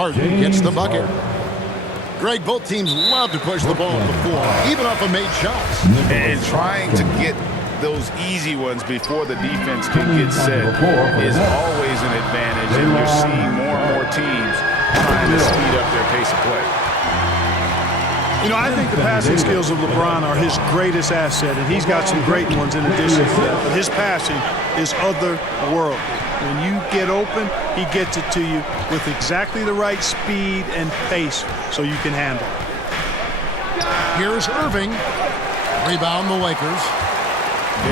Harden gets the bucket. Greg, both teams love to push the ball to the floor, even off of made shots. And trying to get those easy ones before the defense can get set is always an advantage, and you're seeing more and more teams trying to speed up their pace of play. You know, I think the passing skills of LeBron are his greatest asset, and he's got some great ones in addition to that. But his passing is otherworldly. When you get open, he gets it to you with exactly the right speed and pace so you can handle it. Here's Irving. Rebound the Lakers.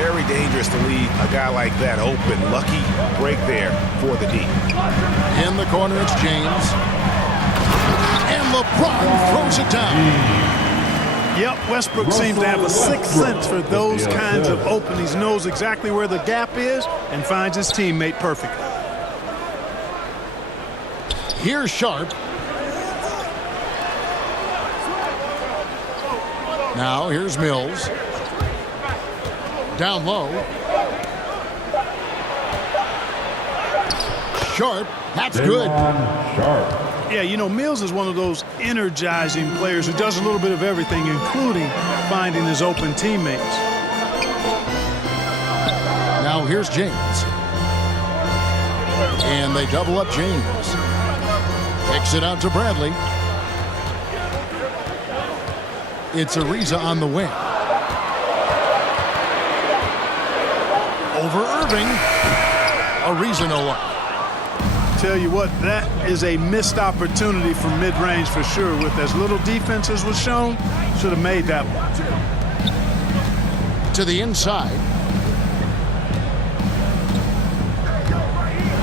Very dangerous to leave a guy like that open. Lucky break there for the D. In the corner, it's James. And LeBron throws it down. Yep, Westbrook seems to have a sixth sense for those kinds of openings. Knows exactly where the gap is and finds his teammate perfectly. Here's Sharp. Now here's Mills. Down low. Sharp. That's good. Sharp. Yeah, you know, Mills is one of those energizing players who does a little bit of everything, including finding his open teammates. Now here's James. And they double up James. Kicks it out to Bradley. It's Ariza on the wing. Over Irving. Ariza no one. Tell you what, that is a missed opportunity from mid-range for sure. With as little defense as was shown, should have made that one. To the inside.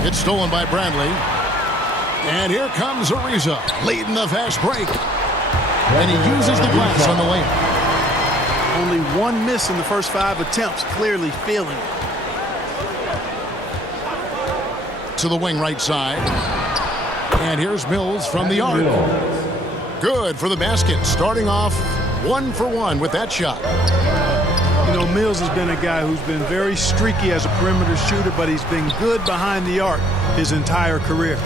It's stolen by Bradley. And here comes Ariza, leading the fast break. And he uses the glass on the layup. Only one miss in the first 5 attempts, clearly feeling it. To the wing right side. And here's Mills from the arc. Good for the basket. Starting off 1 for 1 with that shot. You know, Mills has been a guy who's been very streaky as a perimeter shooter, but he's been good behind the arc his entire career.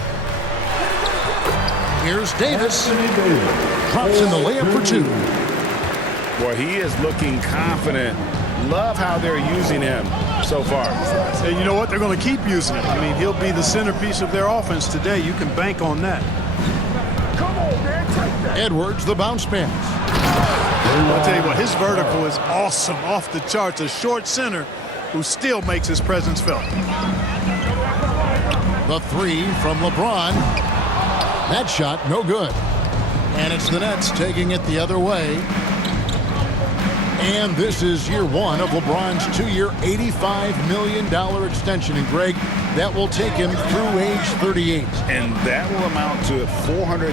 Here's Davis. Drops in the layup for 2. Boy, he is looking confident. Love how they're using him so far. And you know what? They're going to keep using him. I mean, he'll be the centerpiece of their offense today. You can bank on that. Edwards, the bounce pass. I'll tell you what, his vertical is awesome, off the charts. A short center who still makes his presence felt. The 3 from LeBron. That shot, no good. And it's the Nets taking it the other way. And this is year 1 of LeBron's 2-year, $85 million extension. And Greg, that will take him through age 38. And that will amount to $435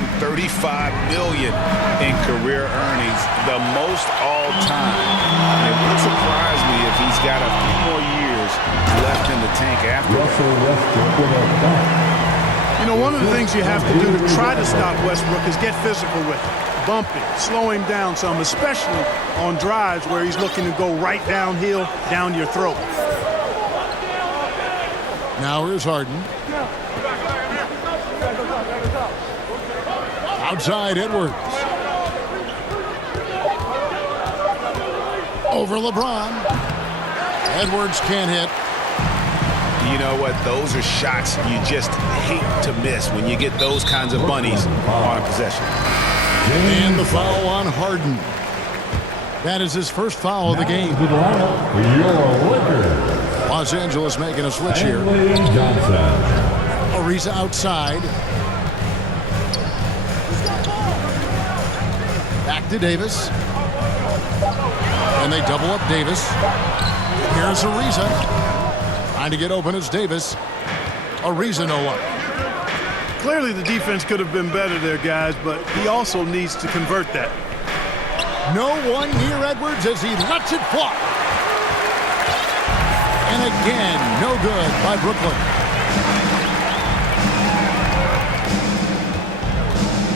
million in career earnings, the most all time. And it wouldn't surprise me if he's got a few more years left in the tank after that. You know, one of the things you have to do to try to stop Westbrook is get physical with him. Bump him, slow him down some, especially on drives where he's looking to go right downhill, down your throat. Now here's Harden. Outside Edwards. Over LeBron. Edwards can't hit. You know what? Those are shots you just hate to miss when you get those kinds of bunnies on a possession. And the foul on Harden. That is his first foul of the game. Los Angeles making a switch here. Ariza outside. Back to Davis. And they double up Davis. Here's Ariza. Trying to get open is Davis. Ariza no one. Clearly the defense could have been better there, guys, but he also needs to convert that. No one near Edwards as he lets it fly. And again, no good by Brooklyn.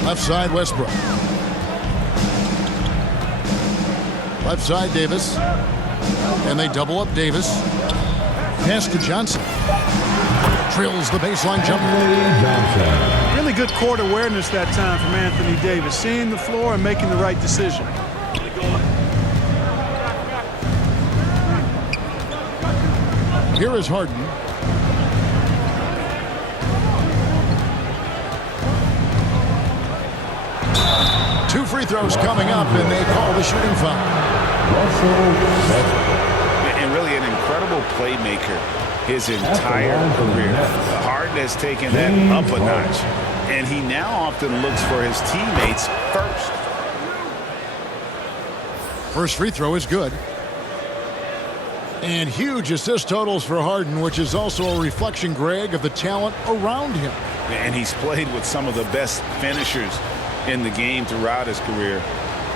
Left side, Westbrook. Left side, Davis. And they double up Davis. Pass to Johnson. Drills the baseline jumper. Really Really good court awareness that time from Anthony Davis, seeing the floor and making the right decision. Here is Harden. Two free throws coming up, and they call the shooting foul. And really an incredible playmaker his entire career. Harden has taken that up a notch, and he now often looks for his teammates first. First free throw is good. And huge assist totals for Harden, which is also a reflection, Greg, of the talent around him. And he's played with some of the best finishers in the game throughout his career.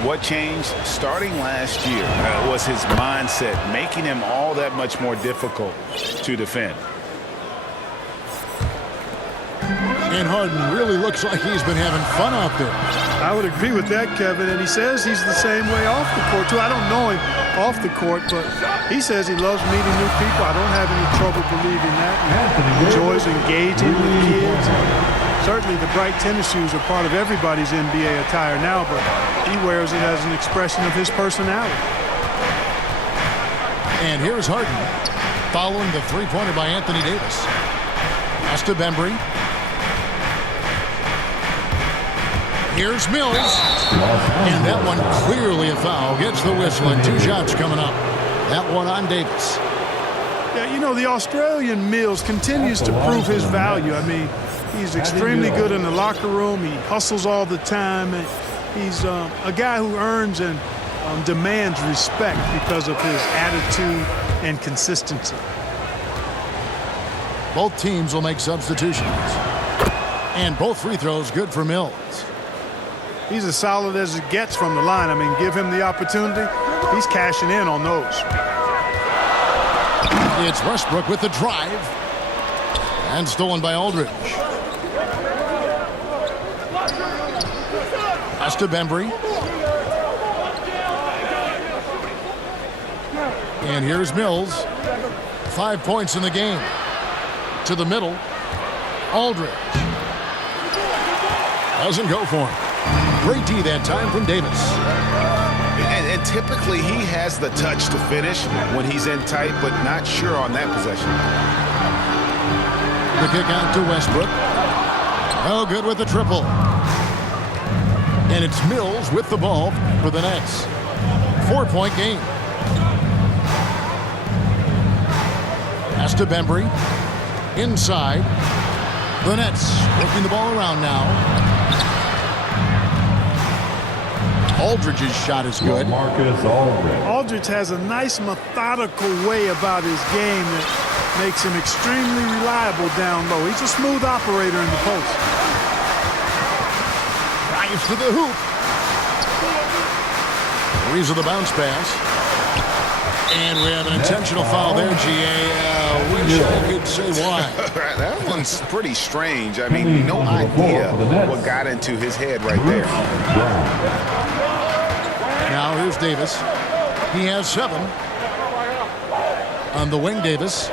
What changed starting last year was his mindset, making him all that much more difficult to defend. And Harden really looks like he's been having fun out there. I would agree with that, Kevin, and he says he's the same way off the court, too. I don't know him off the court, but he says he loves meeting new people. I don't have any trouble believing that. He enjoys engaging with kids. Certainly the bright tennis shoes are part of everybody's NBA attire now, but he wears it as an expression of his personality. And here's Harden, following the three-pointer by Anthony Davis. Pass to Bembry. Here's Mills. And that one clearly a foul. Gets the whistle, and two shots coming up. That one on Davis. Yeah, you know, the Australian Mills continues to prove his value. I mean, he's extremely good in the locker room. He hustles all the time. And he's a guy who earns and demands respect because of his attitude and consistency. Both teams will make substitutions. And both free throws good for Mills. He's as solid as it gets from the line. I mean, give him the opportunity. He's cashing in on those. It's Westbrook with the drive. And stolen by Aldridge. Pass to Bembry. And here's Mills. 5 points in the game. To the middle. Aldridge. Doesn't go for him. Great D that time from Davis. And typically he has the touch to finish when he's in tight, but not sure on that possession. The kick out to Westbrook. Oh, good with the triple. And it's Mills with the ball for the Nets. 4-point game. Pass to Bembry. Inside. The Nets working the ball around now. Aldridge's shot is good. Marcus Aldridge. Aldridge has a nice methodical way about his game that makes him extremely reliable down low. He's a smooth operator in the post. Drives to the hoop. Ariza the bounce pass. And we have an intentional foul there, G.A. Wish I could say why. That one's pretty strange. I mean, no idea what got into his head right there. Now here's Davis. He has 7. On the wing, Davis.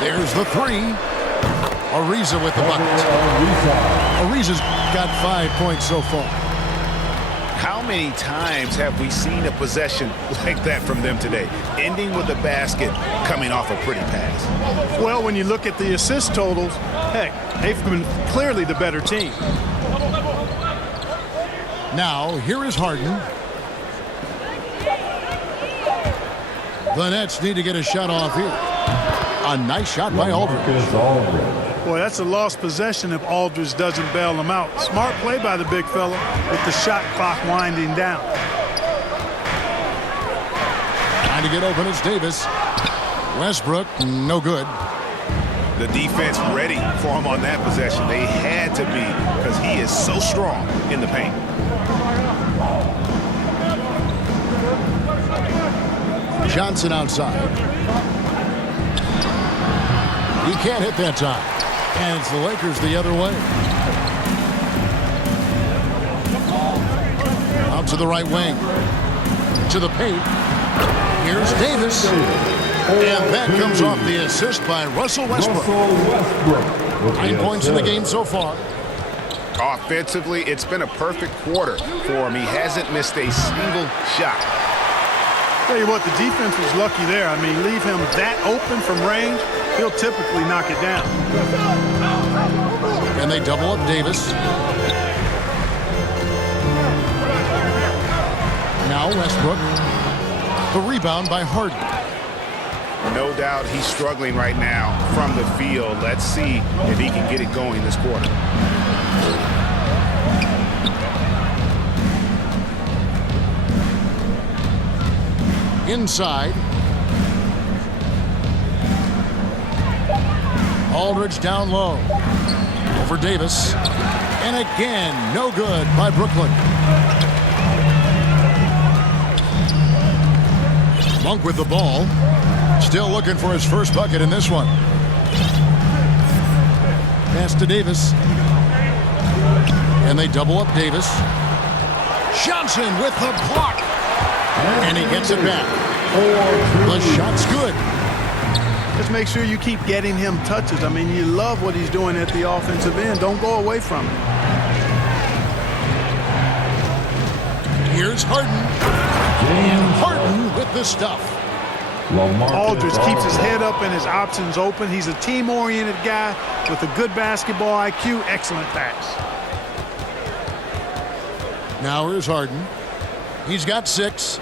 There's the 3. Ariza with the bucket. Ariza's got 5 points so far. How many times have we seen a possession like that from them today? Ending with a basket, coming off a pretty pass. Well, when you look at the assist totals, heck, they've been clearly the better team. Now, here is Harden. The Nets need to get a shot off here. A nice shot by Aldridge. Boy, that's a lost possession if Aldridge doesn't bail him out. Smart play by the big fella with the shot clock winding down. Trying to get open is Davis. Westbrook, no good. The defense ready for him on that possession. They had to be because he is so strong in the paint. Johnson outside. He can't hit that time. And it's the Lakers the other way. Out to the right wing. To the paint. Here's Davis. And that comes off the assist by Russell Westbrook. 9 points in the game so far. Offensively, it's been a perfect quarter for him. He hasn't missed a single shot. Tell you what, the defense was lucky there. I mean, leave him that open from range, he'll typically knock it down. And they double up Davis. Now Westbrook. The rebound by Harden. No doubt he's struggling right now from the field. Let's see if he can get it going this quarter. Inside. Aldridge down low. Over Davis. And again, no good by Brooklyn. Monk with the ball. Still looking for his first bucket in this one. Pass to Davis. And they double up Davis. Johnson with the block. And he gets it back. The shot's good. Just make sure you keep getting him touches. I mean, you love what he's doing at the offensive end. Don't go away from it. Here's Harden. And Harden with the stuff. Aldridge keeps his head up and his options open. He's a team-oriented guy with a good basketball IQ. Excellent pass. Now here's Harden. He's got 6.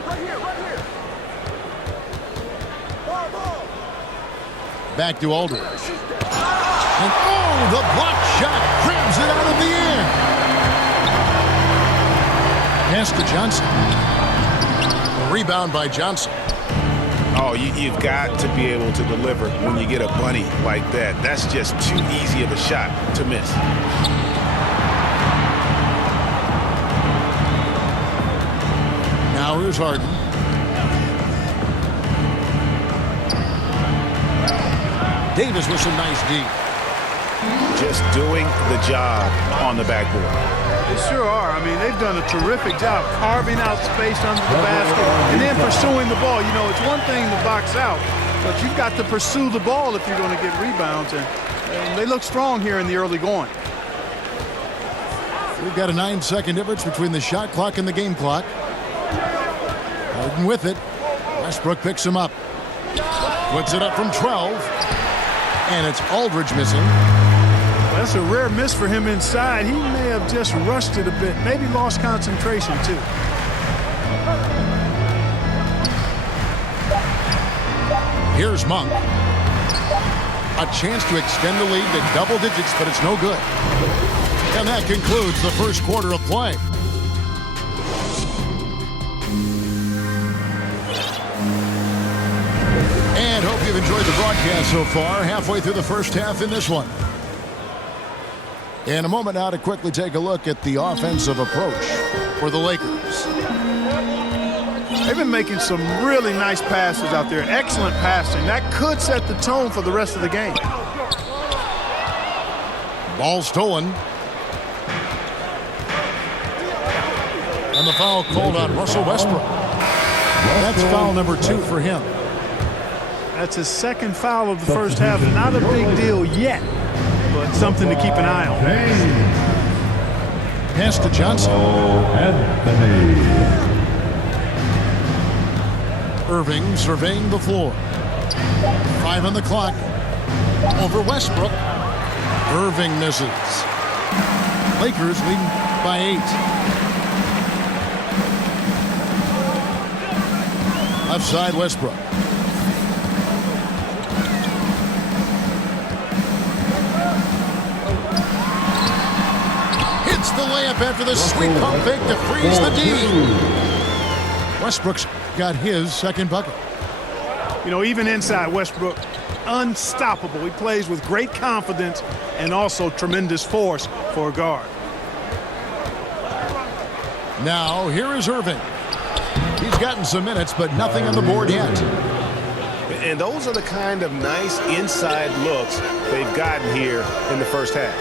Back to Aldridge. And oh, the block shot grabs it out of the air. Pass to Johnson. A rebound by Johnson. Oh, you've got to be able to deliver when you get a bunny like that. That's just too easy of a shot to miss. Now here's Harden. Davis with some nice D. Just doing the job on the backboard. They sure are. I mean, they've done a terrific job carving out space under the basket and then pursuing the ball. You know, it's one thing to box out, but you've got to pursue the ball if you're going to get rebounds. And they look strong here in the early going. We've got a 9-second difference between the shot clock and the game clock. Harden with it. Westbrook picks him up. Puts it up from 12. And it's Aldridge missing. That's a rare miss for him inside. He may have just rushed it a bit. Maybe lost concentration, too. Here's Monk. A chance to extend the lead to double digits, but it's no good. And that concludes the first quarter of play. And hope you've enjoyed the broadcast so far. Halfway through the first half in this one. In a moment now to quickly take a look at the offensive approach for the Lakers. They've been making some really nice passes out there. Excellent passing. That could set the tone for the rest of the game. Ball stolen. And the foul called on Russell Westbrook. That's foul number 2 for him. That's his second foul of the first half. Not a big deal yet, but something to keep an eye on. Pass to Johnson. Irving surveying the floor. 5 on the clock. Over Westbrook. Irving misses. Lakers leading by 8. Left side Westbrook. Hits the layup after the sweet pump fake to freeze the D. Westbrook's got his second bucket. You know, even inside, Westbrook, unstoppable. He plays with great confidence and also tremendous force for a guard. Now, here is Irving. He's gotten some minutes, but nothing on the board yet. And those are the kind of nice inside looks they've gotten here in the first half.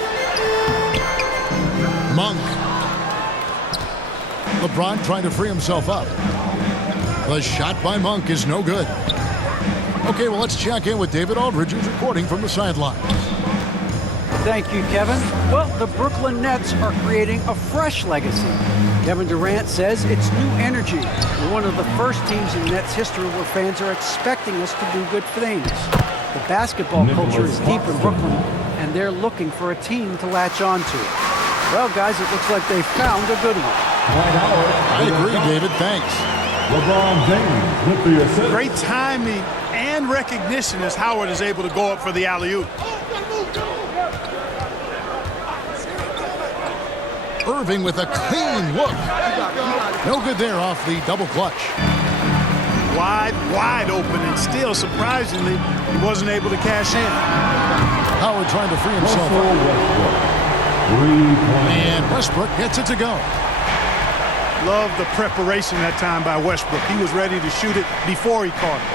Monk. LeBron trying to free himself up. The shot by Monk is no good. Okay, well, let's check in with David Aldridge, who's reporting from the sidelines. Thank you, Kevin. Well, the Brooklyn Nets are creating a fresh legacy. Kevin Durant says it's new energy. We're one of the first teams in Nets history where fans are expecting us to do good things. The basketball culture is deep in Brooklyn, and they're looking for a team to latch on to. Well, guys, it looks like they found a good one. I agree, David. Thanks. LeBron James with the assist. Great timing and recognition as Howard is able to go up for the alley-oop. Irving with a clean look. No good there off the double clutch. Wide open, and still, surprisingly, he wasn't able to cash in. Howard trying to free himself Russell up. Westbrook. 3-point. And Westbrook gets it to go. Love the preparation that time by Westbrook. He was ready to shoot it before he caught it.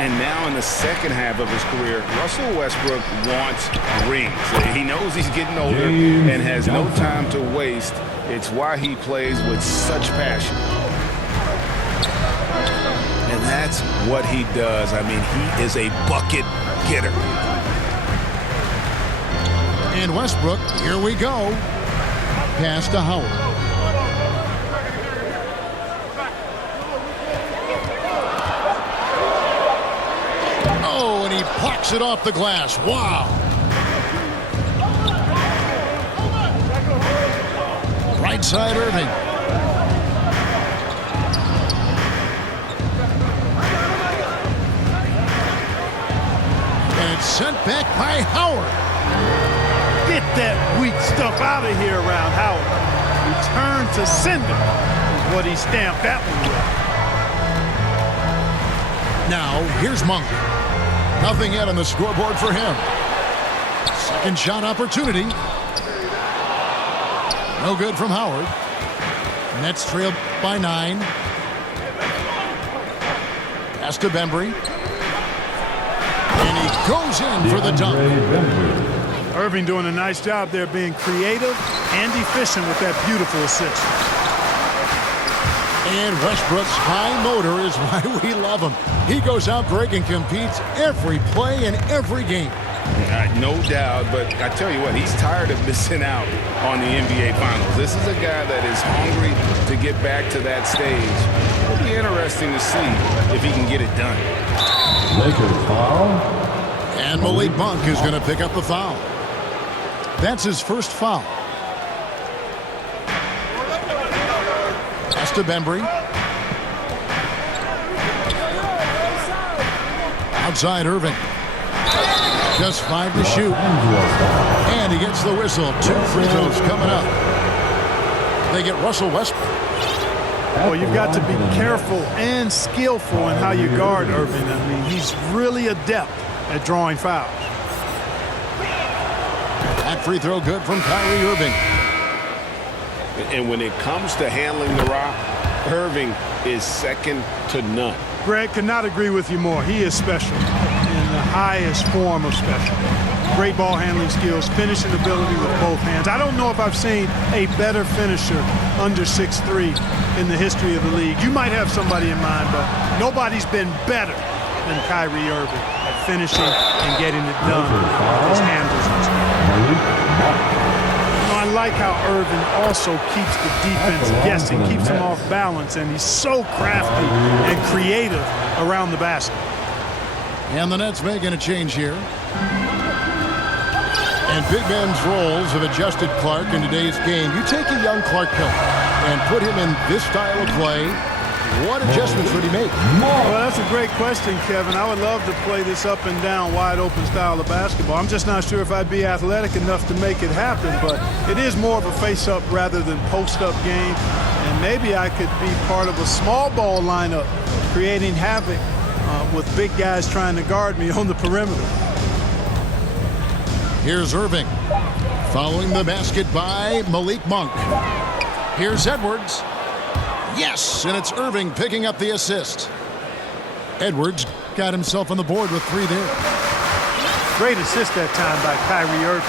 And now in the second half of his career, Russell Westbrook wants rings. He knows he's getting older and has no time to waste. It's why he plays with such passion. And that's what he does. I mean, he is a bucket getter. And Westbrook, here we go. Pass to Howard. Oh, and he plucks it off the glass. Wow. Right side, Irving. And it's sent back by Howard. Get that weak stuff out of here around Howard. Return to sender is what he stamped that one with. Now, here's Monk. Nothing yet on the scoreboard for him. Second shot opportunity. No good from Howard. Nets trail by 9. Pass to Bembry. And he goes in for the dunk. Irving doing a nice job there being creative and efficient with that beautiful assist. And Westbrook's high motor is why we love him. He goes out breaking, competes every play in every game. No doubt, but I tell you what, he's tired of missing out on the NBA Finals. This is a guy that is hungry to get back to that stage. It'll be interesting to see if he can get it done. Lakers foul. And Malik Monk is going to pick up the foul. That's his first foul. Pass to Bembry. Outside Irving. Just 5 to shoot. And he gets the whistle. 2 free throws coming up. They get Russell Westbrook. Well, you've got to be careful and skillful in how you guard Irving. I mean, he's really adept at drawing fouls. That free throw good from Kyrie Irving. And when it comes to handling the rock, Irving is second to none. Greg, could not agree with you more. He is special in the highest form of special. Great ball handling skills, finishing ability with both hands. I don't know if I've seen a better finisher under 6'3" in the history of the league. You might have somebody in mind, but nobody's been better than Kyrie Irving at finishing and getting it done with his handles. I like how Irving also keeps the defense guessing, keeps them off balance, and he's so crafty and creative around the basket. And the Nets making a change here. And Big Ben's roles have adjusted Clark in today's game. You take a young Clark Kent and put him in this style of play. What adjustments would he make? Well, that's a great question, Kevin. I would love to play this up and down, wide open style of basketball. I'm just not sure if I'd be athletic enough to make it happen, but it is more of a face-up rather than post-up game. And maybe I could be part of a small ball lineup, creating havoc with big guys trying to guard me on the perimeter. Here's Irving. Following the basket by Malik Monk. Here's Edwards. Yes, and it's Irving picking up the assist. Edwards got himself on the board with 3 there. Great assist that time by Kyrie Irving.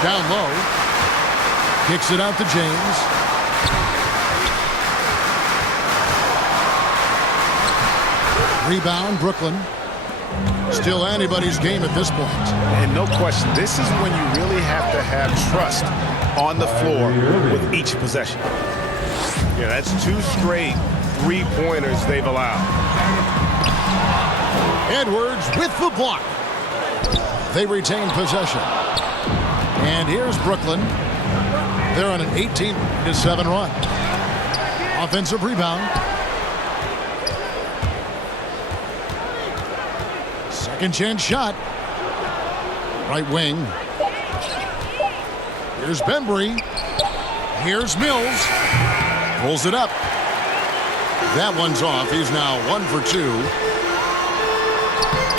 Down low. Kicks it out to James. Rebound, Brooklyn. Still anybody's game at this point. And no question, this is when you really have to have trust on the floor with each possession. Yeah, that's 2 straight 3-pointers they've allowed. Edwards with the block. They retain possession. And here's Brooklyn. They're on an 18-7 run. Offensive rebound. Second chance shot. Right wing. Here's Bembry. Here's Mills. Pulls it up. That one's off. He's now 1 for 2.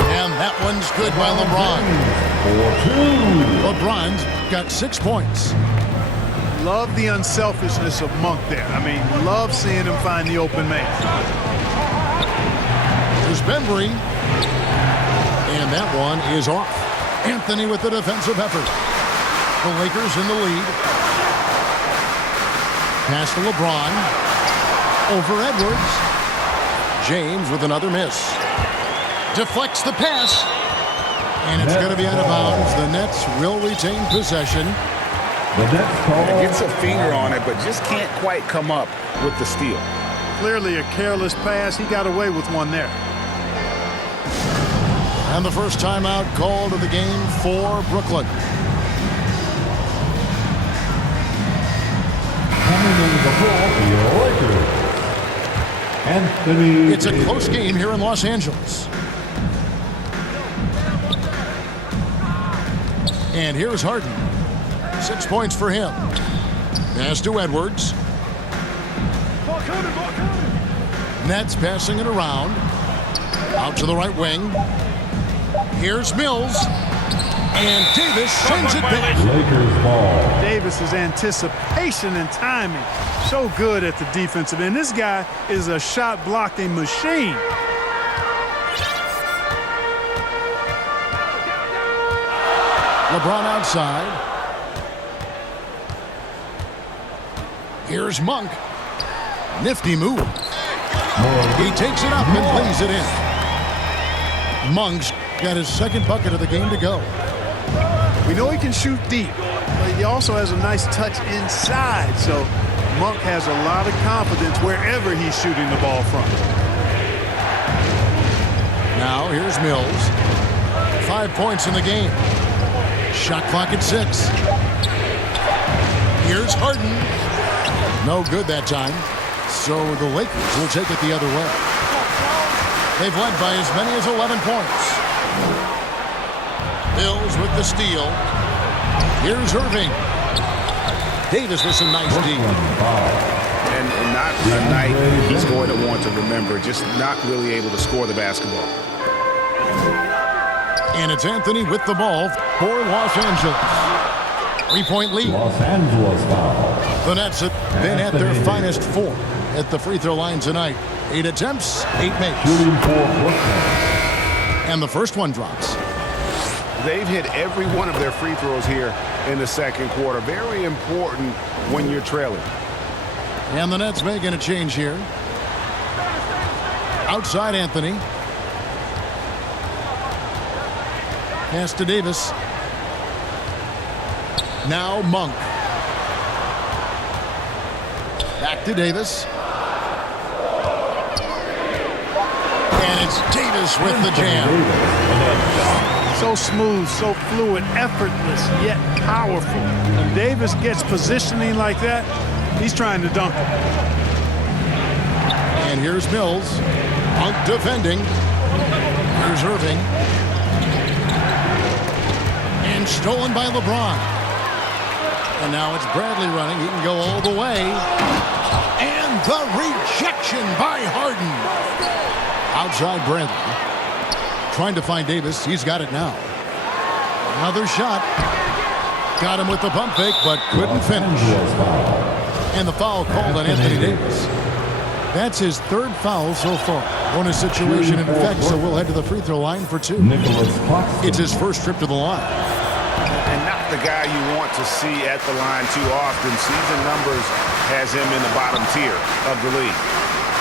And that one's good by LeBron. 4-2. LeBron's got 6 points. Love the unselfishness of Monk there. I mean, love seeing him find the open man. Here's Bembry. And that one is off. Anthony with the defensive effort. The Lakers in the lead. Pass to LeBron. Over Edwards. James with another miss. Deflects the pass. And it's going to be out of bounds. The Nets will retain possession. The Nets call. Gets a finger on it, but just can't quite come up with the steal. Clearly a careless pass. He got away with one there. And the first timeout called of the game for Brooklyn. Coming in the ball for your Lakers. Anthony. It's a close game here in Los Angeles. And here's Harden. 6 points for him. Pass to Edwards. Nets passing it around. Out to the right wing. Here's Mills. And Davis sends it back. Lakers ball. Davis's anticipation and timing. So good at the defensive end. This guy is a shot blocking machine. LeBron outside. Here's Monk. Nifty move. He takes it up and plays it in. Monk's got his second bucket of the game to go. We know he can shoot deep, but he also has a nice touch inside. So Monk has a lot of confidence wherever he's shooting the ball from. Now here's Mills. 5 points in the game. Shot clock at 6. Here's Harden. No good that time. So the Lakers will take it the other way. They've led by as many as 11 points. Mills with the steal. Here's Irving. Davis with some nice D. And not a night he's going to want to remember, just not really able to score the basketball. And it's Anthony with the ball for Los Angeles. 3-point lead. Los Angeles foul. The Nets have been at their finest 4 at the free throw line tonight. 8 attempts, 8 makes. Shooting for Brooklyn. And the first one drops. They've hit every one of their free throws here in the second quarter. Very important when you're trailing. And the Nets making a change here. Outside Anthony. Pass to Davis. Now Monk. Back to Davis. And it's Davis with the jam. So smooth, so fluid, effortless, yet powerful. When Davis gets positioning like that, he's trying to dunk it. And here's Mills. Monk defending. Here's Irving. And stolen by LeBron. And now it's Bradley running. He can go all the way. And the rejection by Harden. Outside Bradley. Trying to find Davis. He's got it now. Another shot. Got him with the pump fake, but couldn't finish. And the foul called on Anthony Davis. That's his third foul so far. Bonus situation in effect, so we'll head to the free throw line for 2. Nicholas Claxton. It's his first trip to the line. And not the guy you want to see at the line too often. Season numbers has him in the bottom tier of the league.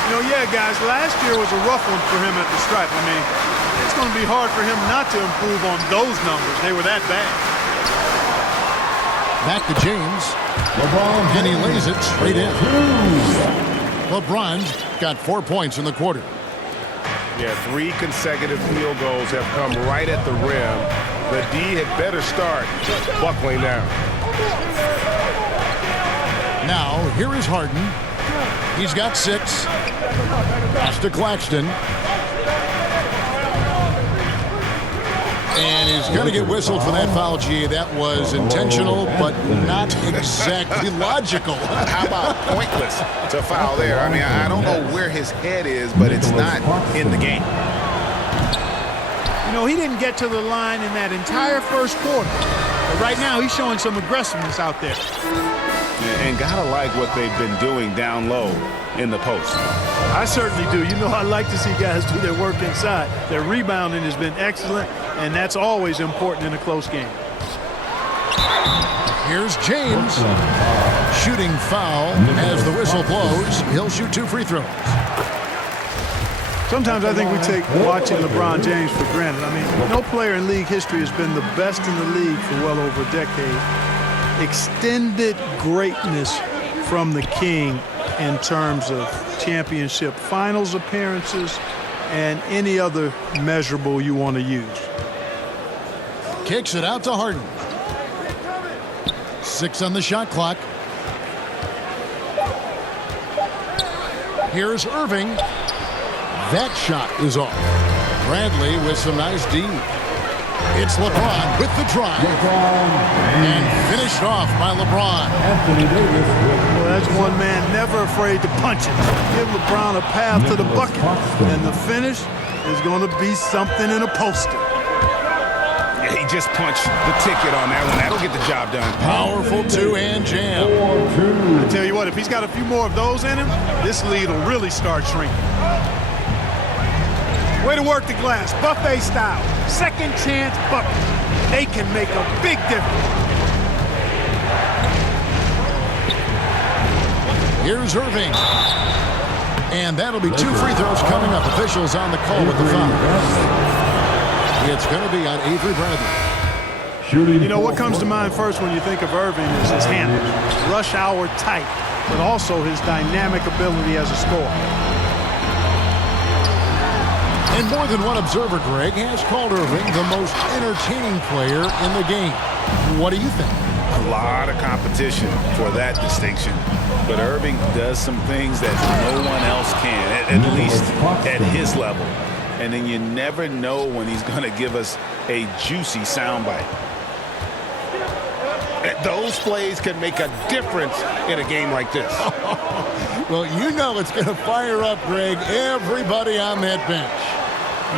You know, yeah, guys, last year was a rough one for him at the stripe. I mean, It's going to be hard for him not to improve on those numbers. They were that bad. Back to James. LeBron, and he lays it straight in. LeBron's got 4 points in the quarter. Yeah, 3 consecutive field goals have come right at the rim. The D had better start buckling down. Now, here is Harden. He's got 6. Pass to Claxton. And he's going to get whistled for that foul, G. That was intentional, but not exactly logical. How about pointless to foul there? I mean, I don't know where his head is, but it's not in the game. You know, he didn't get to the line in that entire first quarter. But right now, he's showing some aggressiveness out there. And gotta like what they've been doing down low in the post. I certainly do. You know, I like to see guys do their work inside. Their rebounding has been excellent, and that's always important in a close game. Here's James. Shooting foul as the whistle blows. He'll shoot 2 free throws. Sometimes I think we take watching LeBron James for granted. I mean, no player in league history has been the best in the league for well over a decade. Extended greatness from the King in terms of championship finals appearances and any other measurable you want to use. Kicks it out to Harden. 6 on the shot clock. Here's Irving. That shot is off. Bradley with some nice D. It's LeBron with the drive. And finished off by LeBron. Anthony Davis. Well, that's one man never afraid to punch it. Give LeBron a path to the bucket. And the finish is going to be something in a poster. Yeah, he just punched the ticket on that one. That'll get the job done. Powerful 2-hand jam. I tell you what, if he's got a few more of those in him, this lead will really start shrinking. Way to work the glass, buffet style. Second chance buckets. They can make a big difference. Here's Irving. And that'll be 2 free throws coming up. Officials on the call with the foul. It's going to be on Avery Bradley. You know, what comes to mind first when you think of Irving is his handles. Rush hour tight, but also his dynamic ability as a scorer. And more than one observer, Greg, has called Irving the most entertaining player in the game. What do you think? A lot of competition for that distinction. But Irving does some things that no one else can, at least at his level. And then you never know when he's going to give us a juicy soundbite. Those plays can make a difference in a game like this. Well, you know it's going to fire up, Greg, everybody on that bench.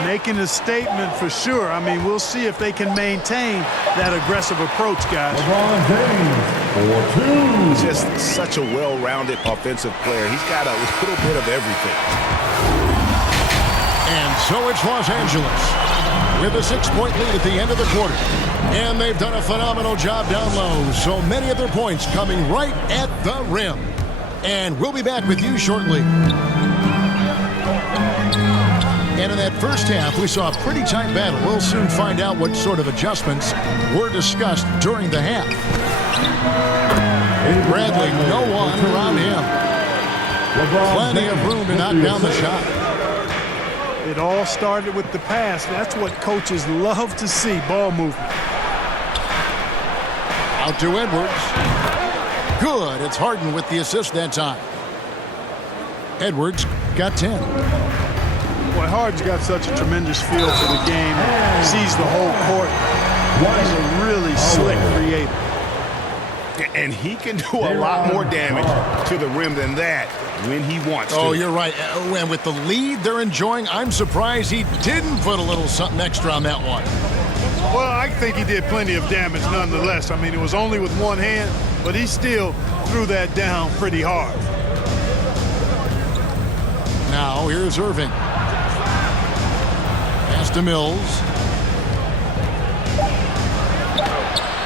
Making a statement for sure. I mean, we'll see if they can maintain that aggressive approach, guys. LeBron James for 2. Just such a well-rounded offensive player. He's got a little bit of everything. And so it's Los Angeles with a 6-point lead at the end of the quarter. And they've done a phenomenal job down low. So many of their points coming right at the rim. And we'll be back with you shortly. And in that first half, we saw a pretty tight battle. We'll soon find out what sort of adjustments were discussed during the half. Bradley, no one around him. Plenty of room to knock down the shot. It all started with the pass. That's what coaches love to see, ball movement. Out to Edwards. Good. It's Harden with the assist that time. Edwards got 10. Boy, Harden's got such a tremendous feel for the game. Sees the whole court. He's a really slick creator. And he can do a lot more damage to the rim than that when he wants to. Oh, you're right. And with the lead they're enjoying, I'm surprised he didn't put a little something extra on that one. Well, I think he did plenty of damage nonetheless. I mean, it was only with one hand, but he still threw that down pretty hard. Now, here's Irving. Pass to Mills.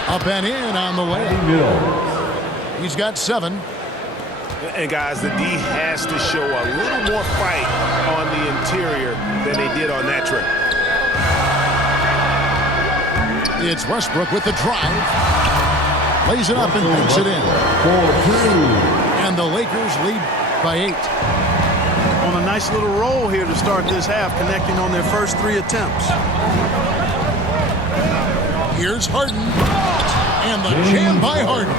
Up and in on the layup. He's got 7. And, guys, the D has to show a little more fight on the interior than they did on that trip. It's Westbrook with the drive. Lays it up and banks it in. 4-2. And the Lakers lead by 8. On a nice little roll here to start this half, connecting on their first 3 attempts. Here's Harden. And the jam by Harden.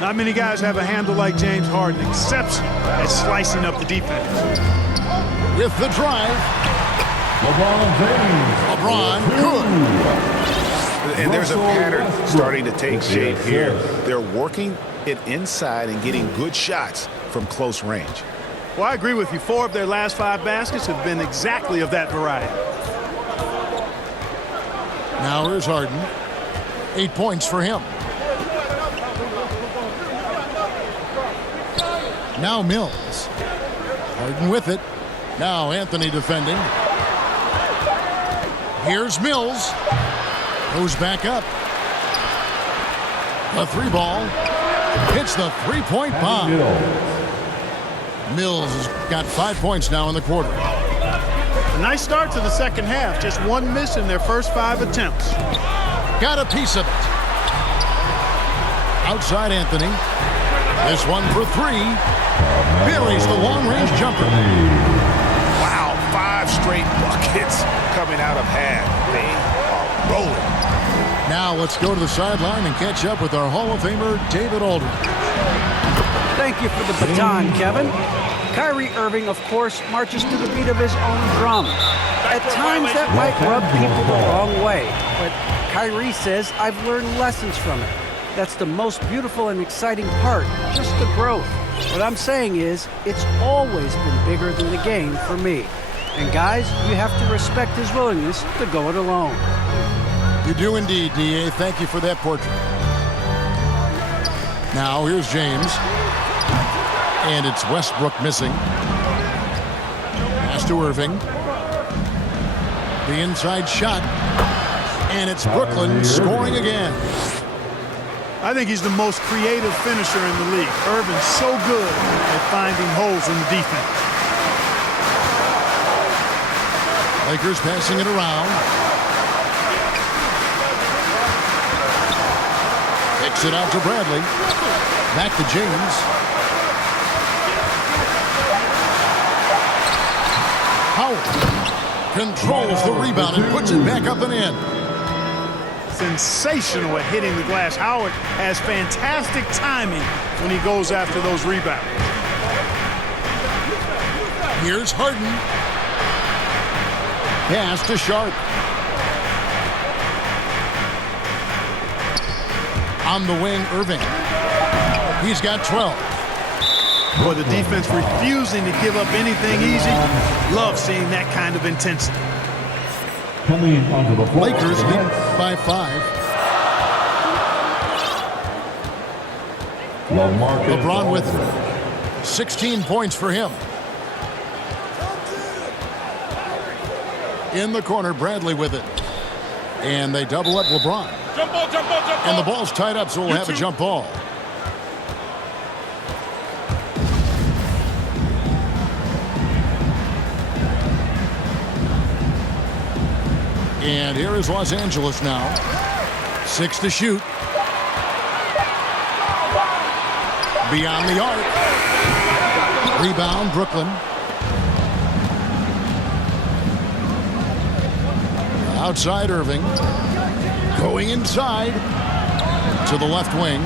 Not many guys have a handle like James Harden, exceptional at slicing up the defense. With the drive. LeBron James. LeBron good. And there's a pattern starting to take shape here. They're working it inside and getting good shots from close range. Well, I agree with you. 4 of their last 5 baskets have been exactly of that variety. Now here's Harden. 8 points for him. Now Mills. Harden with it. Now Anthony defending. Here's Mills. Goes back up. The 3 ball. Hits the 3-point bomb. Mills has got 5 points now in the quarter. A nice start to the second half. Just 1 miss in their first 5 attempts. Got a piece of it. Outside Anthony. This one for 3. Buries the long-range jumper. Wow, 5 straight buckets coming out of half. They are rolling. Now let's go to the sideline and catch up with our Hall of Famer, David Aldridge. Thank you for the baton, Kevin. Kyrie Irving, of course, marches to the beat of his own drum. At times, that might rub people the wrong way, but Kyrie says, I've learned lessons from it. That's the most beautiful and exciting part, just the growth. What I'm saying is, it's always been bigger than the game for me. And guys, you have to respect his willingness to go it alone. You do indeed, D.A. Thank you for that portrait. Now here's James. And it's Westbrook missing. Pass to Irving. The inside shot. And it's Brooklyn scoring again. I think he's the most creative finisher in the league. Irving's so good at finding holes in the defense. Lakers passing it around. Kicks it out to Bradley. Back to James. Howard controls the rebound and puts it back up and in. Sensational at hitting the glass. Howard has fantastic timing when he goes after those rebounds. Here's Harden. Pass to Sharp. On the wing, Irving. He's got 12. Boy, the defense refusing to give up anything easy. Love seeing that kind of intensity. Coming onto the floor. Lakers lead by 5. LeBron with 16 points for him. In the corner, Bradley with it. And they double up LeBron. Jump ball, jump ball, jump ball. And the ball's tied up, so we'll have a jump ball. And here is Los Angeles now. 6 to shoot. Beyond the arc. Rebound, Brooklyn. Outside Irving. Going inside. To the left wing.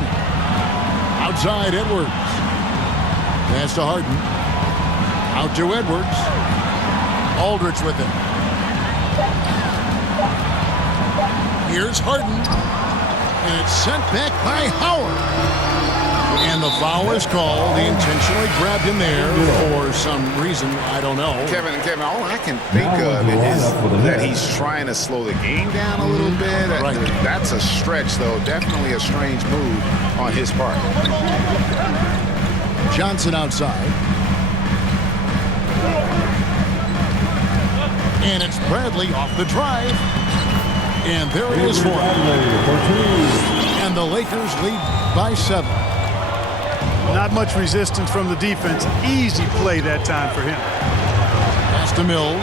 Outside Edwards. Pass to Harden. Out to Edwards. Aldridge with it. Here's Harden. And it's sent back by Howard. And the foul is called. He intentionally grabbed him there for some reason. I don't know. Kevin, all I can think of is that he's trying to slow the game down a little bit. Right. That's a stretch, though. Definitely a strange move on his part. Johnson outside. And it's Bradley off the drive. And there it is for him. And the Lakers lead by 7. Not much resistance from the defense. Easy play that time for him. Pass to Mills.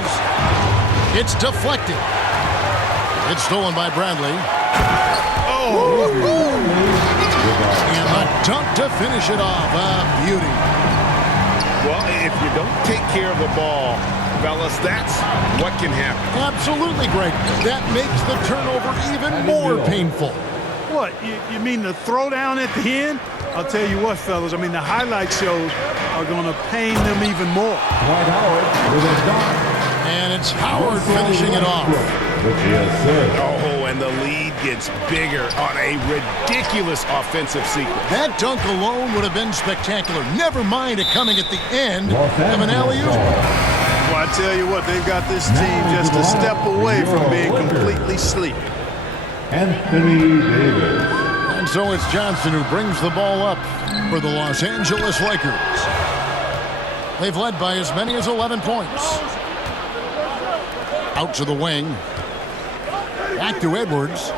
It's deflected. It's stolen by Bradley. Oh! And the dunk to finish it off. A beauty. Well, if you don't take care of the ball, fellas, that's what can happen. Absolutely, Greg. That makes the turnover even more painful. What, you mean the throwdown at the end? I'll tell you what, fellas, I mean, the highlight shows are going to pain them even more. Dwight Howard with a dunk. And it's Howard finishing it off. With the assist. Oh, and the lead gets bigger on a ridiculous offensive sequence. That dunk alone would have been spectacular. Never mind it coming at the end Los of an alley-oop. Well, I tell you what, they've got this team just a step away from being completely sleepy. Anthony Davis. And so it's Johnson who brings the ball up for the Los Angeles Lakers. They've led by as many as 11 points. Out to the wing. Back to Edwards.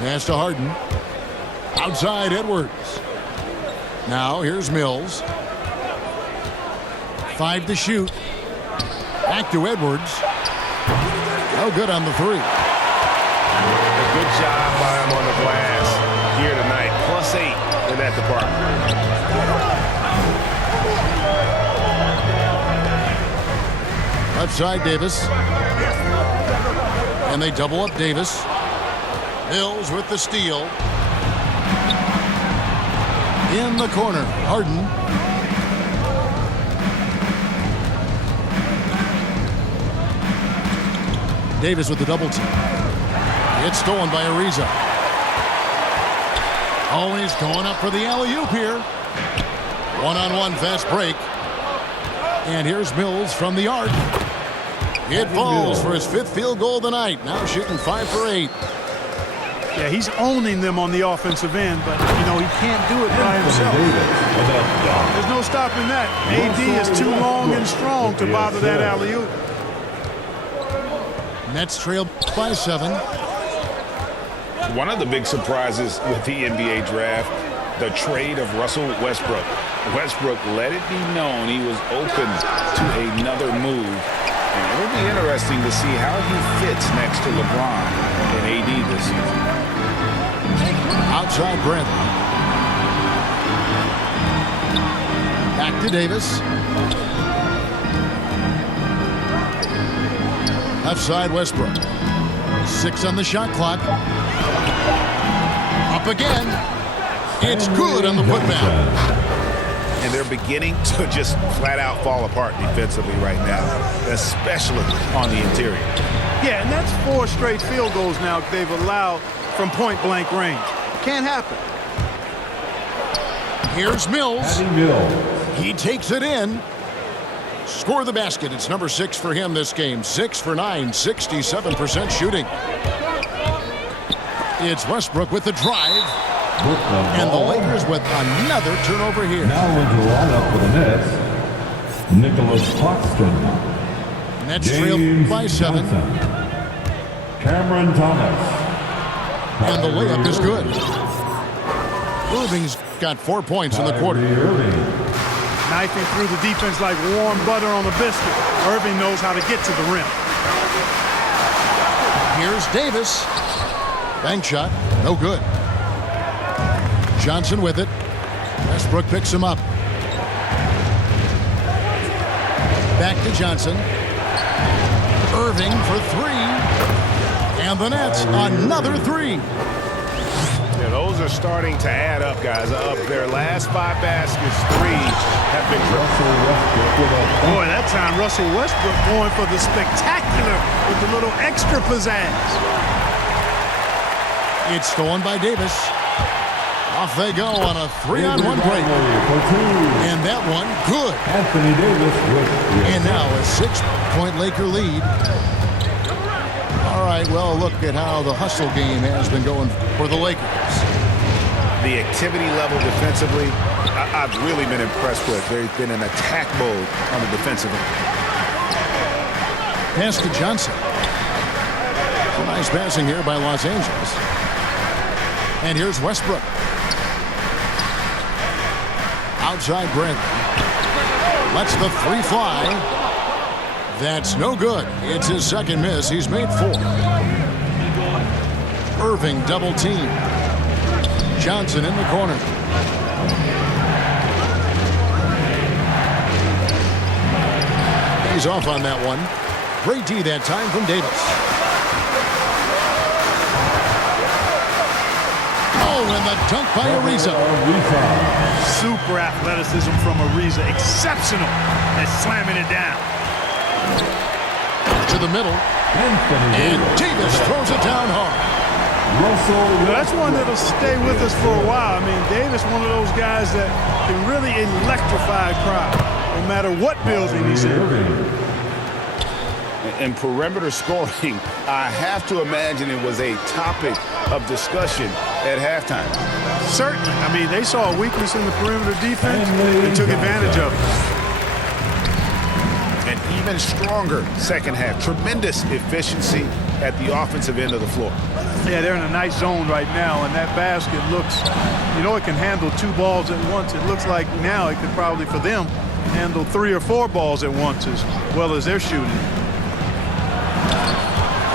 Pass to Harden. Outside Edwards. Now here's Mills. 5 to shoot. Back to Edwards. No good on the three. A good job by him on the glass here tonight. +8 in that department. Left side Davis. And they double up Davis. Mills with the steal. In the corner, Harden. Davis with the double team. It's stolen by Ariza. Oh, he's going up for the alley-oop here. One-on-one fast break. And here's Mills from the arc. It falls for his 5th field goal of the night. Now shooting 5 for 8. Yeah, he's owning them on the offensive end, but, you know, he can't do it by himself. There's no stopping that. AD is too long and strong to bother that alley-oop. Nets trail by 7. One of the big surprises with the NBA draft, the trade of Russell Westbrook. Westbrook let it be known he was open to another move. And it'll be interesting to see how he fits next to LeBron and AD this season. Outside Bradley. Back to Davis. Left side Westbrook. 6 on the shot clock. Up again. It's good on the putback. And they're beginning to just flat out fall apart defensively right now, especially on the interior. Yeah, and that's 4 straight field goals now they've allowed from point-blank range. Can't happen. Here's Mills. Patty Mills. He takes it in. Score the basket. It's number 6 for him this game. 6 for 9, 67% shooting. It's Westbrook with the drive. And the Lakers with another turnover here. Now into the lineup for the Nets, Nicholas Claxton. Nets trail by 7. Johnson. Cameron Thomas. And the layup is good. Irving's got 4 points in the quarter. Kyrie Irving. Knifing through the defense like warm butter on a biscuit. Irving knows how to get to the rim. Here's Davis. Bank shot. No good. Johnson with it. Westbrook picks him up. Back to Johnson. Irving for 3. And the Nets, another 3. Yeah, those are starting to add up, guys. Up their last 5 baskets, 3 have been triple. Boy, that time Russell Westbrook going for the spectacular with the little extra pizzazz. It's stolen by Davis. Off they go on a 3-on-1 break. And that one, good. Anthony Davis with And now a 6-point Laker lead. All right, well, look at how the hustle game has been going for the Lakers. The activity level defensively, I've really been impressed with. They've been in attack mode on the defensive end. Pass to Johnson. Some nice passing here by Los Angeles. And here's Westbrook. Outside Bradley. Lets the 3 fly. That's no good. It's his second miss. He's made 4. Irving double team. Johnson in the corner. He's off on that one. Great D that time from Davis. Oh, and the dunk by Ariza. Super athleticism from Ariza. Exceptional at slamming it down. To the middle. And Davis throws it down hard. That's one that'll stay with us for a while. I mean, Davis, one of those guys that can really electrify a crowd, no matter what building he's in. In perimeter scoring, I have to imagine it was a topic of discussion at halftime. Certainly. I mean, they saw a weakness in the perimeter defense and took advantage of it. An even stronger second half. Tremendous efficiency at the offensive end of the floor. Yeah, they're in a nice zone right now, and that basket looks, you know, it can handle 2 balls at once. It looks like now it could probably, for them, handle 3 or 4 balls at once as well as they're shooting.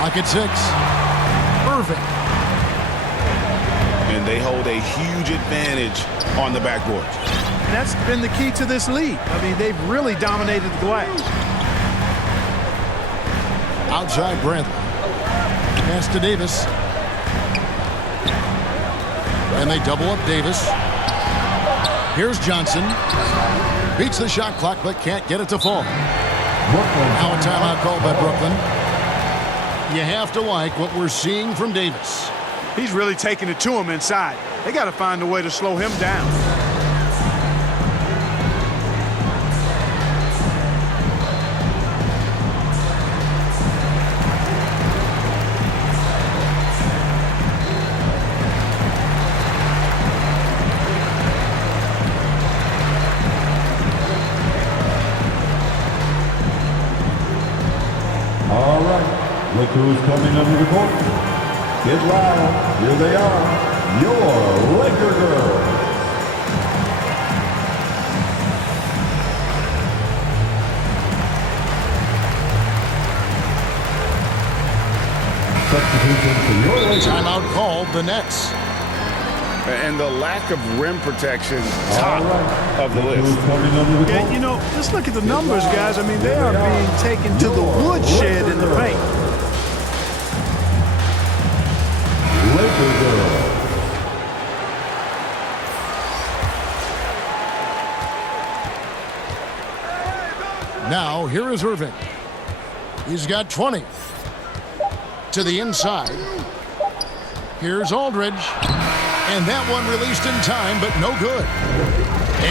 Lock at 6. Irving. And they hold a huge advantage on the backboard. And that's been the key to this league. I mean, they've really dominated the glass. Outside Bradley. Pass to Davis. And they double up Davis. Here's Johnson. Beats the shot clock, but can't get it to fall. Now a timeout called by Brooklyn. You have to like what we're seeing from Davis. He's really taking it to him inside. They got to find a way to slow him down. All right, look who's coming under the court. Get loud, here they are, your Laker girls. Substitution for your Lakers. Timeout called the Nets. And the lack of rim protection, top of the list. Who's coming under the Yeah, court? you know, just look at the numbers, guys. I mean, they are being taken to the woodshed in the paint. Laker girls. Now, here is Irving. He's got 20. To the inside. Here's Aldridge. And that one released in time, but no good.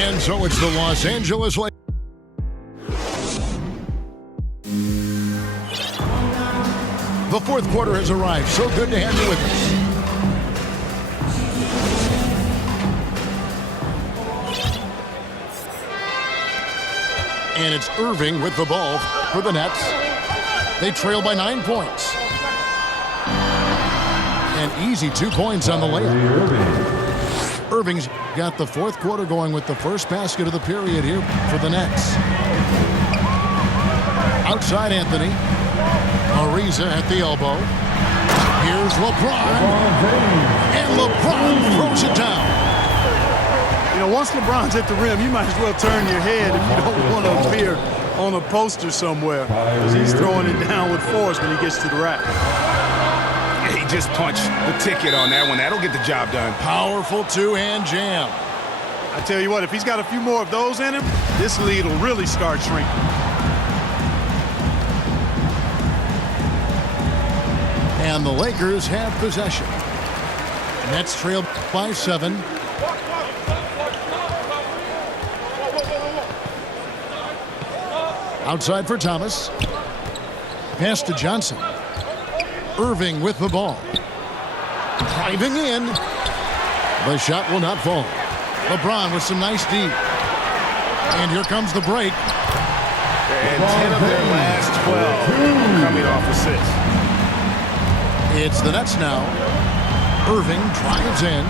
And so it's the Los Angeles Lakers. The fourth quarter has arrived. So good to have you with us. And it's Irving with the ball for the Nets. They trail by 9 points. An easy 2 points on the layup. Irving's got the fourth quarter going with the first basket of the period here for the Nets. Outside Anthony. Ariza at the elbow. Here's LeBron. And LeBron throws it down. You know, once LeBron's at the rim, you might as well turn your head if you don't want to appear on a poster somewhere, because he's throwing it down with force when he gets to the rack. He just punched the ticket on that one. That'll get the job done. Powerful two-hand jam. I tell you what, if he's got a few more of those in him, this lead will really start shrinking. And the Lakers have possession. Nets trail by 7. Outside for Thomas. Pass to Johnson. Irving with the ball. Driving in. The shot will not fall. LeBron with some nice D. And here comes the break. And 10 of their last 12 coming off assists. It's the Nets now. Irving drives in.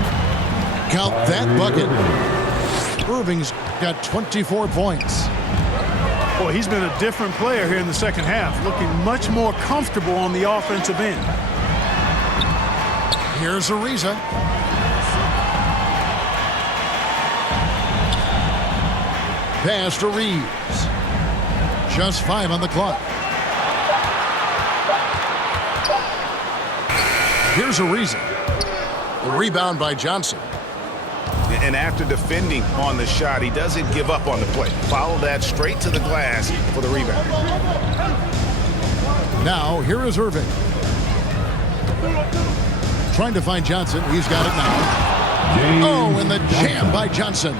Count that bucket. Irving's got 24 points. Boy, he's been a different player here in the second half, looking much more comfortable on the offensive end. Here's Ariza. Pass to Reeves. Just 5 on the clock. Here's Ariza. The rebound by Johnson. And after defending on the shot, he doesn't give up on the play. Follow that straight to the glass for the rebound. Now, here is Irving. Trying to find Johnson. He's got it now. Oh, and the jam by Johnson.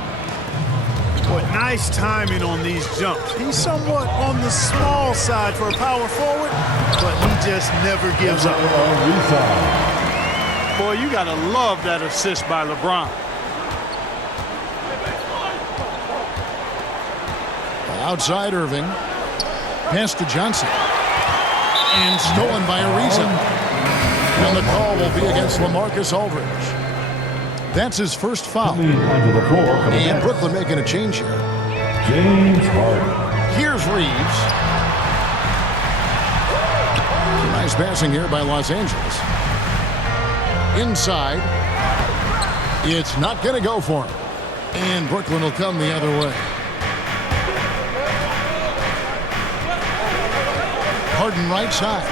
Boy, nice timing on these jumps. He's somewhat on the small side for a power forward, but he just never gives up. Boy, you got to love that assist by LeBron. Outside Irving. Pass to Johnson. And stolen by Ariza. And the call will be against LaMarcus Aldridge. That's his first foul. And Brooklyn making a change here. James Harden. Here's Reeves. Nice passing here by Los Angeles. Inside. It's not going to go for him. And Brooklyn will come the other way. Harden right side.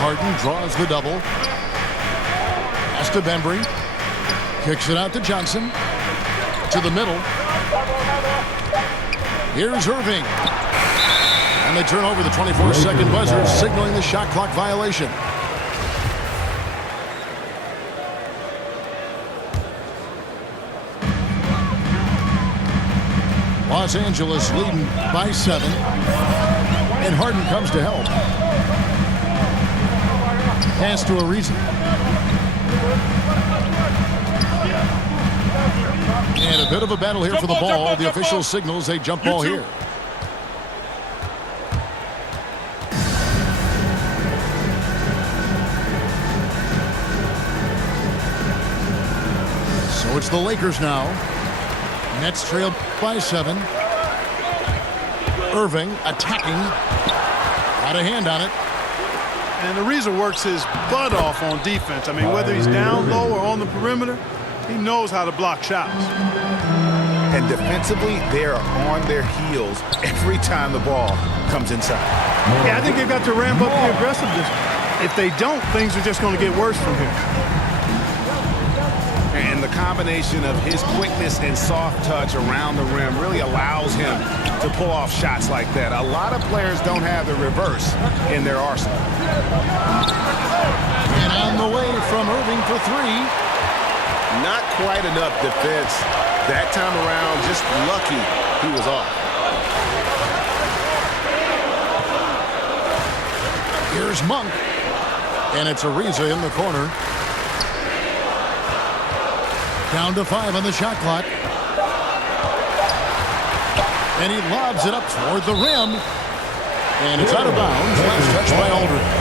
Harden draws the double. Pass to Bembry. Kicks it out to Johnson. To the middle. Here's Irving. And they turn over the 24-second buzzer, signaling the shot clock violation. Los Angeles leading by 7. And Harden comes to help. Pass to Ariza. And a bit of a battle here for the ball. The official signals a jump ball here. So it's the Lakers now. Nets trail by 7. Irving attacking. Got a hand on it. And Ariza works his butt off on defense. I mean, whether he's down low or on the perimeter, he knows how to block shots. And defensively, they are on their heels every time the ball comes inside. Yeah, I think they've got to ramp up the aggressiveness. If they don't, things are just going to get worse from here. And the combination of his quickness and soft touch around the rim really allows him to pull off shots like that. A lot of players don't have the reverse in their arsenal. And on the way from Irving for 3. Not quite enough defense that time around. Just lucky he was off. Here's Monk. And it's Ariza in the corner. Down to 5 on the shot clock. And he lobs it up toward the rim. And it's out of bounds. Last touch by Aldridge.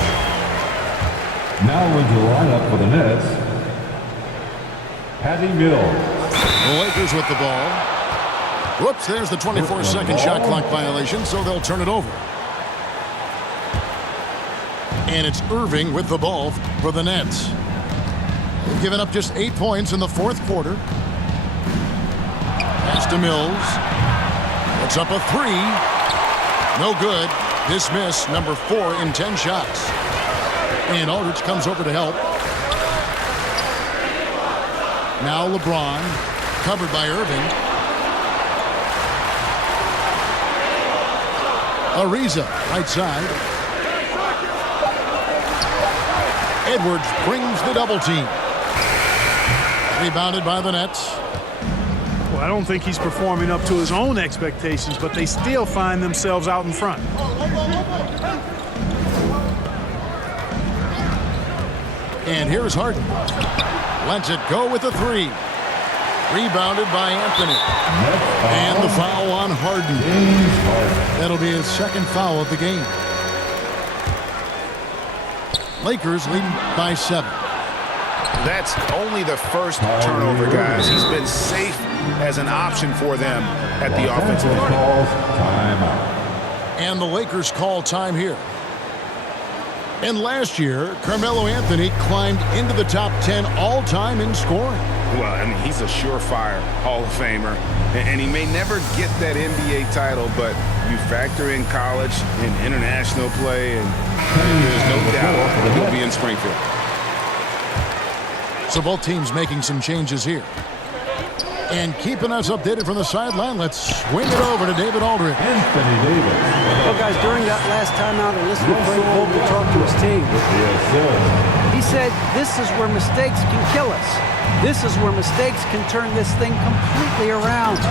Now into the lineup for the Nets, Patty Mills. The Lakers with the ball. Whoops, there's the 24-second shot clock violation, so they'll turn it over. And it's Irving with the ball for the Nets. They've given up just 8 points in the fourth quarter. Pass to Mills. Puts up a 3. No good. Dismiss, number 4 in 10 shots. And Aldridge comes over to help. Now LeBron, covered by Irving. Ariza, right side. Edwards brings the double team. Rebounded by the Nets. Well, I don't think he's performing up to his own expectations, but they still find themselves out in front. And here's Harden. Lets it go with a 3. Rebounded by Anthony. And the foul on Harden. That'll be his second foul of the game. Lakers leading by 7. That's only the first turnover, guys. He's been safe as an option for them at the offensive end. Calls timeout. And the Lakers call time here. And last year, Carmelo Anthony climbed into the top 10 all-time in scoring. Well, I mean, he's a surefire Hall of Famer, and he may never get that NBA title, but you factor in college and international play, and there's no doubt that he'll be in Springfield. So both teams making some changes here. And keeping us updated from the sideline, let's swing it over to David Aldridge. Anthony Davis. Well, guys, during that last timeout, I listened to Frank Vogel talk to his team. With the assist. He said, this is where mistakes can kill us. This is where mistakes can turn this thing completely around.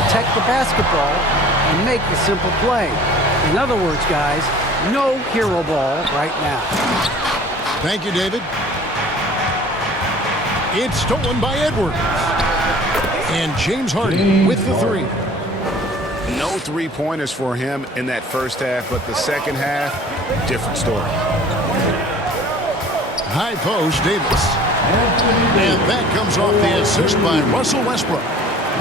Protect the basketball and make the simple play. In other words, guys, no hero ball right now. Thank you, David. It's stolen by Edwards. And James Harden with the three. No three-pointers for him in that first half, but the second half, different story. High post, Davis. And that comes off the assist by Russell Westbrook.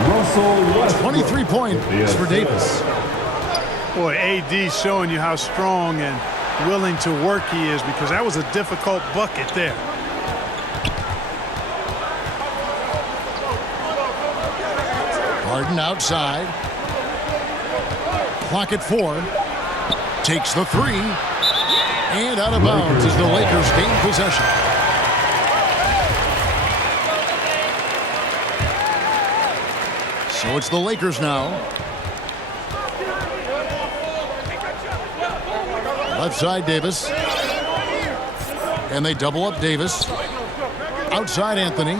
Russell Westbrook. 23 points for Davis. Boy, AD showing you how strong and willing to work he is, because that was a difficult bucket there. Harden outside. Clock at 4. Takes the three. And out of bounds as the Lakers gain possession. So it's the Lakers now. Left side, Davis. And they double up Davis. Outside, Anthony.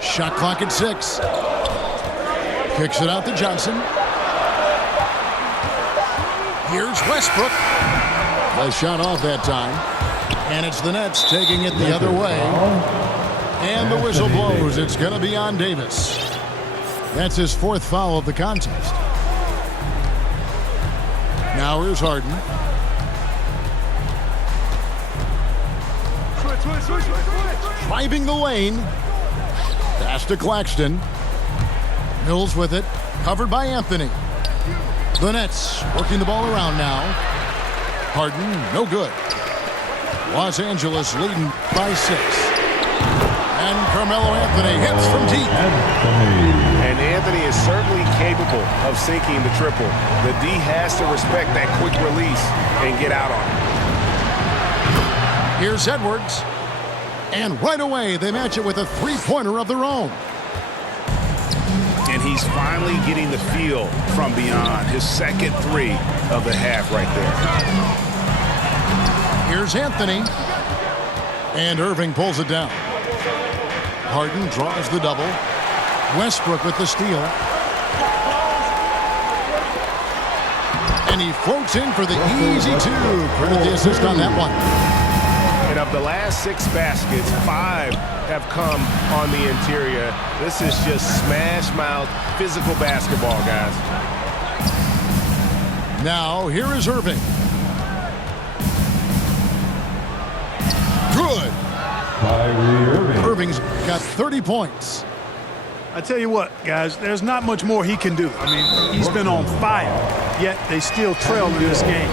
Shot clock at 6. Kicks it out to Johnson. Here's Westbrook. Nice shot off that time. And it's the Nets taking it the other way. And the whistle blows. It's going to be on Davis. That's his 4th foul of the contest. Now here's Harden. Driving the lane. Pass to Claxton. Mills with it. Covered by Anthony. The Nets working the ball around now. Harden, no good. Los Angeles leading by 6. And Carmelo Anthony hits from deep. And Anthony is certainly capable of sinking the triple. The D has to respect that quick release and get out on it. Here's Edwards. And right away, they match it with a three-pointer of their own. And he's finally getting the feel from beyond. His second three of the half right there. Here's Anthony. And Irving pulls it down. Harden draws the double. Westbrook with the steal. And he floats in for the easy 2. Credit the assist on that one. And of the last 6 baskets, 5 have come on the interior. This is just smash mouth physical basketball, guys. Now, here is Irving. Good. Kyrie Irving. Irving's got 30 points. I tell you what, guys, there's not much more he can do. I mean, he's been on fire, yet they still trail in this game.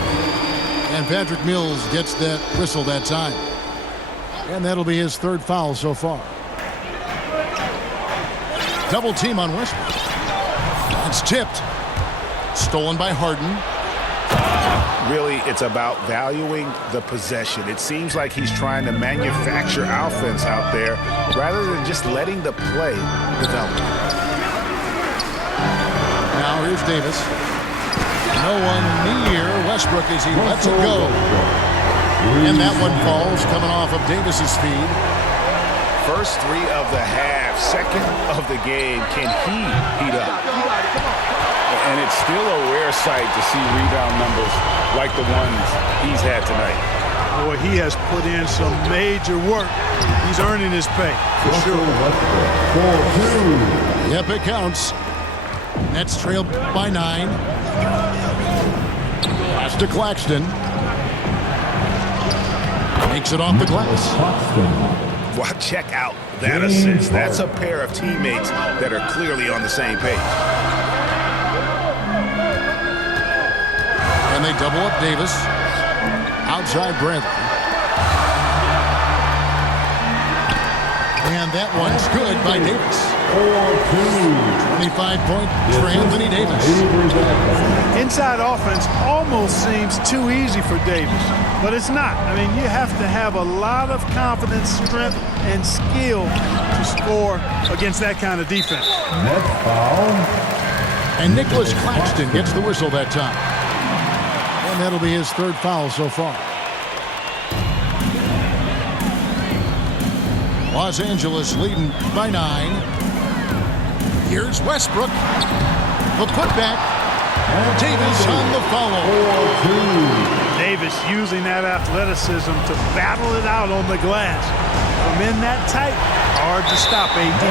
And Patrick Mills gets that whistle that time. And that'll be his 3rd foul so far. Double team on Westbrook. It's tipped. Stolen by Harden. Really, it's about valuing the possession. It seems like he's trying to manufacture offense out there rather than just letting the play develop. Now here's Davis. No one near Westbrook as he lets it go. And that one falls, coming off of Davis's feed. First 3 of the half, 2nd of the game. Can he heat up? And it's still a rare sight to see rebound numbers like the ones he's had tonight. Boy, he has put in some major work. He's earning his pay, for sure. Yep, it counts. Nets trailed by 9. Pass to Claxton. Takes it off the glass. Claxton. Wow, check out that assist. That's a pair of teammates that are clearly on the same page. And they double up Davis. Outside Bradley. And that one's good by Davis. 25 points for Anthony Davis. Inside offense almost seems too easy for Davis, but it's not. I mean, you have to have a lot of confidence, strength, and skill to score against that kind of defense. Net foul. And Nicholas Claxton gets the whistle that time. And that'll be his third foul so far. Los Angeles leading by 9. Here's Westbrook. The putback. Davis on the follow. Davis using that athleticism to battle it out on the glass. From in that tight, hard to stop AD.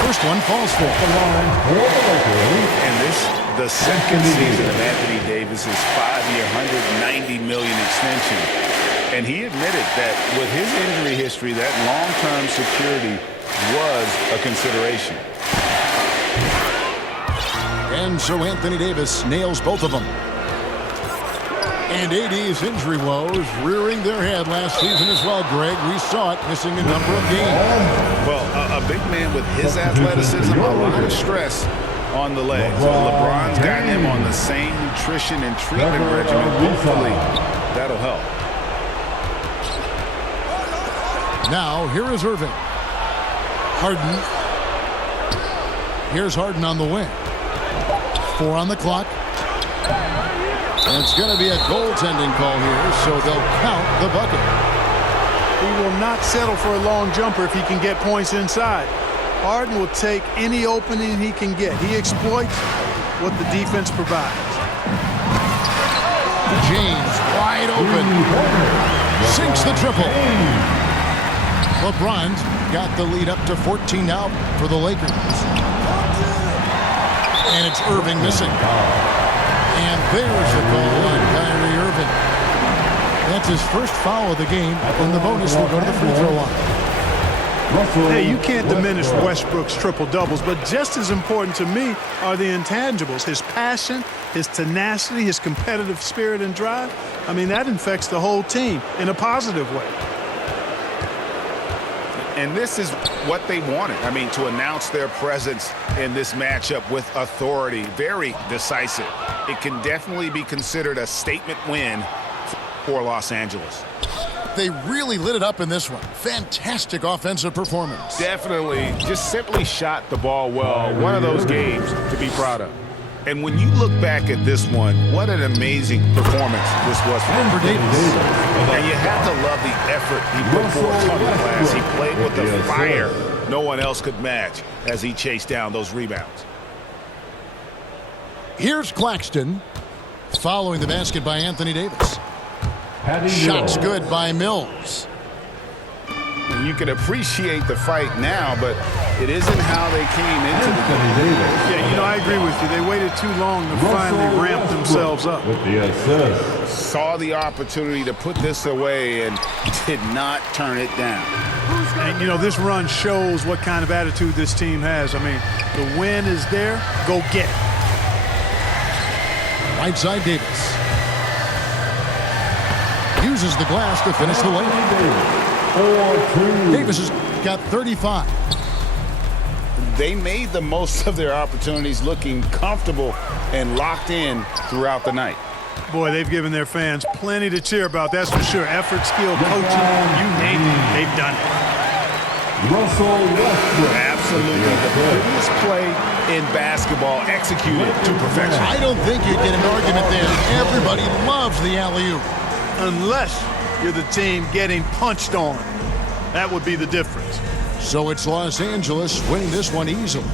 First one falls for. And this, the second season of Anthony Davis's 5-year, $190 million extension. And he admitted that with his injury history, that long-term security was a consideration. And so Anthony Davis nails both of them. And AD's injury woes rearing their head last season as well, Greg. We saw it missing a number of games. Well, a big man with his athleticism, a lot of stress on the legs. LeBron's got him on the same nutrition and treatment regimen. Hopefully, that'll help. Now, here is Irving. Harden. Here's Harden on the wing. 4 on the clock. And it's going to be a goaltending call here, so they'll count the bucket. He will not settle for a long jumper if he can get points inside. Harden will take any opening he can get. He exploits what the defense provides. James wide open. Sinks the triple. LeBron's got the lead up to 14 now for the Lakers. And it's Irving missing. And there's the call on Kyrie Irving. That's his first foul of the game, and the bonus will go to the free throw line. Hey, you can't diminish Westbrook's triple-doubles, but just as important to me are the intangibles. His passion, his tenacity, his competitive spirit and drive. I mean, that infects the whole team in a positive way. And this is what they wanted. I mean, to announce their presence in this matchup with authority, very decisive. It can definitely be considered a statement win for Los Angeles. They really lit it up in this one. Fantastic offensive performance. Definitely just simply shot the ball well. One of those games to be proud of. And when you look back at this one, what an amazing performance this was for Davis. And you have to love the effort he put forth on the glass. He played with the fire no one else could match as he chased down those rebounds. Here's Claxton following the basket by Anthony Davis. Shots good by Mills. And you can appreciate the fight now, but it isn't how they came into the game. Yeah, you know, I agree with you. They waited too long to finally ramp themselves up. With the assist. Saw the opportunity to put this away and did not turn it down. And, you know, this run shows what kind of attitude this team has. I mean, the win is there. Go get it. Right side Davis. Uses the glass to finish the layup. Davis has got 35. They made the most of their opportunities, looking comfortable and locked in throughout the night. Boy, they've given their fans plenty to cheer about, that's for sure. Effort, skill, coaching, you name it, they've done it. Russell Westbrook. Absolutely. The biggest play in basketball executed to perfection. I don't think you'd get an argument there. Everybody loves the alley-oop. Unless you're the team getting punched on. That would be the difference. So it's Los Angeles winning this one easily.